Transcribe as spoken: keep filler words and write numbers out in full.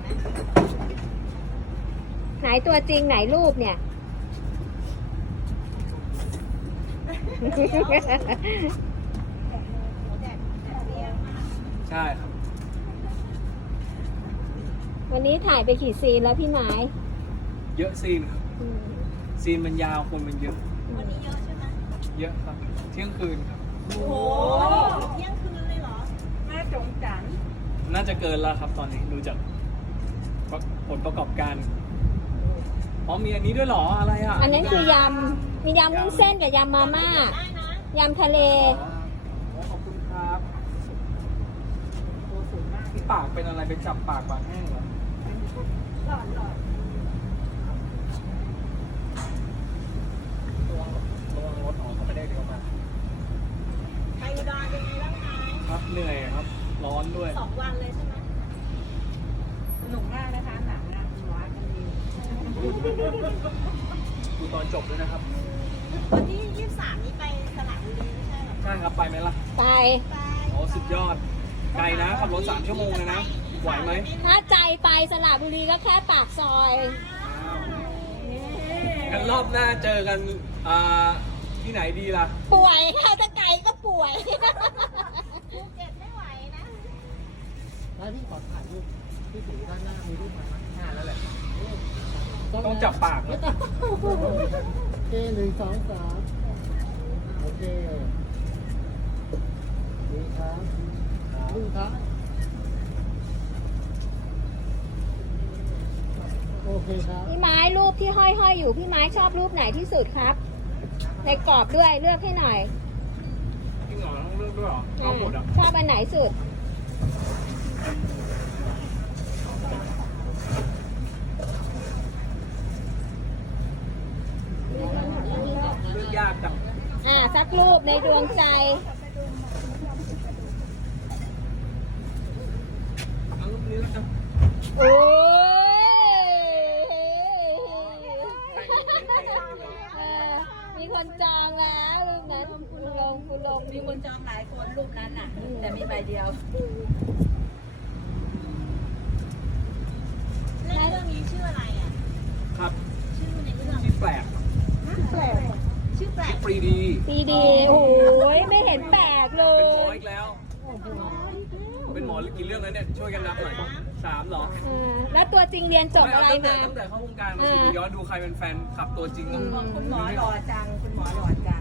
ไหนตัวจริงไหนรูปเนี่ยใช่ครับวันนี้ถ่ายไปกี่ซีนแล้วพี่ไม้เยอะซีนครับอืมซีนมันยาวคนมันเยอะวันนี้เยอะใช่ไหมเยอะครับ เที่ยงคืนครับโอ้โหเที่ยงคืนเลยเหรอแม่จงจันน่าจะเกินแล้วครับตอนนี้ดูจากผลประกอบการอ๋อมีอันนี้ด้วยเหรออะไรอ่ะอันนั้นคือยำมียำวุ้นเส้นกับยำมาม่าได้นะยำทะเลอ๋อขอบคุณครับตัวสูงมากที่ปากเป็นอะไรไปจับปากปากแห้งเหรอหลอดหลอดระวังระวังรถออกเขาไม่ได้เดี๋ยวมาไปอุดรเป็นไงบ้างคะครับเหนื่อยครับ ร้อนด้วยสองวันเลยใช่ไหมหนุกมากนะคะหนังอ่ะหวานกันดีดูตอนจบด้วยนะครับวันที่ยี่สิบสามนี้ไปสระบุรีไม่ใช่เหรอใช่ครับไปไหมล่ะไปไปโอ้สุดยอด ไกลนะขับรถสามชั่วโมงเลยนะ ไหวไหมถ้าใจไปสระบุรีก็แค่ปากซอยงั้นรอบหน้าเจอกันอ่าที่ไหนดีล่ะป่วยค่ะถ้าไกลก็ป่วยภูเก็ตไม่ไหวนะแล้วพี่ขอถ่ายรูปพี่ถือด้านหน้ามีรูปไหมหน้าแล้วแหละต้องจับปากนะโอเคหนึ่งสองสามโอเคดีครับลูกครับโอเคครับพี่ไม้รูปที่ห้อยห้อยๆอยู่พี่ไม้ชอบรูปไหนที่สุดครับ ในกรอบด้วยเลือกให้หน่อยจริงเหรอต้องเลือกด้วยเหรอเอาหมดอ่ะชอบอันไหนสุดเลือกยากจังอ่าสักรูปในดวงใจเอารูปนี้แล้วกันโอ้ยเออมีคนจองแล้วรูปนั้นคุณลงคุณลงมีคนจองหลายคนรูปนั้นน่ะ แต่มีใบเดียวเล่นเรื่องนี้ชื่ออะไรอ่ะครับชื่อในเรื่องที่แปลกแปลกชื่อแปลกปรีดีดีดีโอ้ยไม่เห็นแปลกเลเป็นหมยออีกแล้ว เป็นหมอกี่เรื่องแล้วเนี่ย ช่วยกันนับหน่อยสามเหรอเออแล้วตัวจริงเรียนจบอะไรตั้งแต่มาตั้งแต่เข้าวงการมาสิไปย้อนดูใครเป็นแฟนขับตัวจริงต้องคุณหมอหล่อจัง คุณหมอหล่อจัง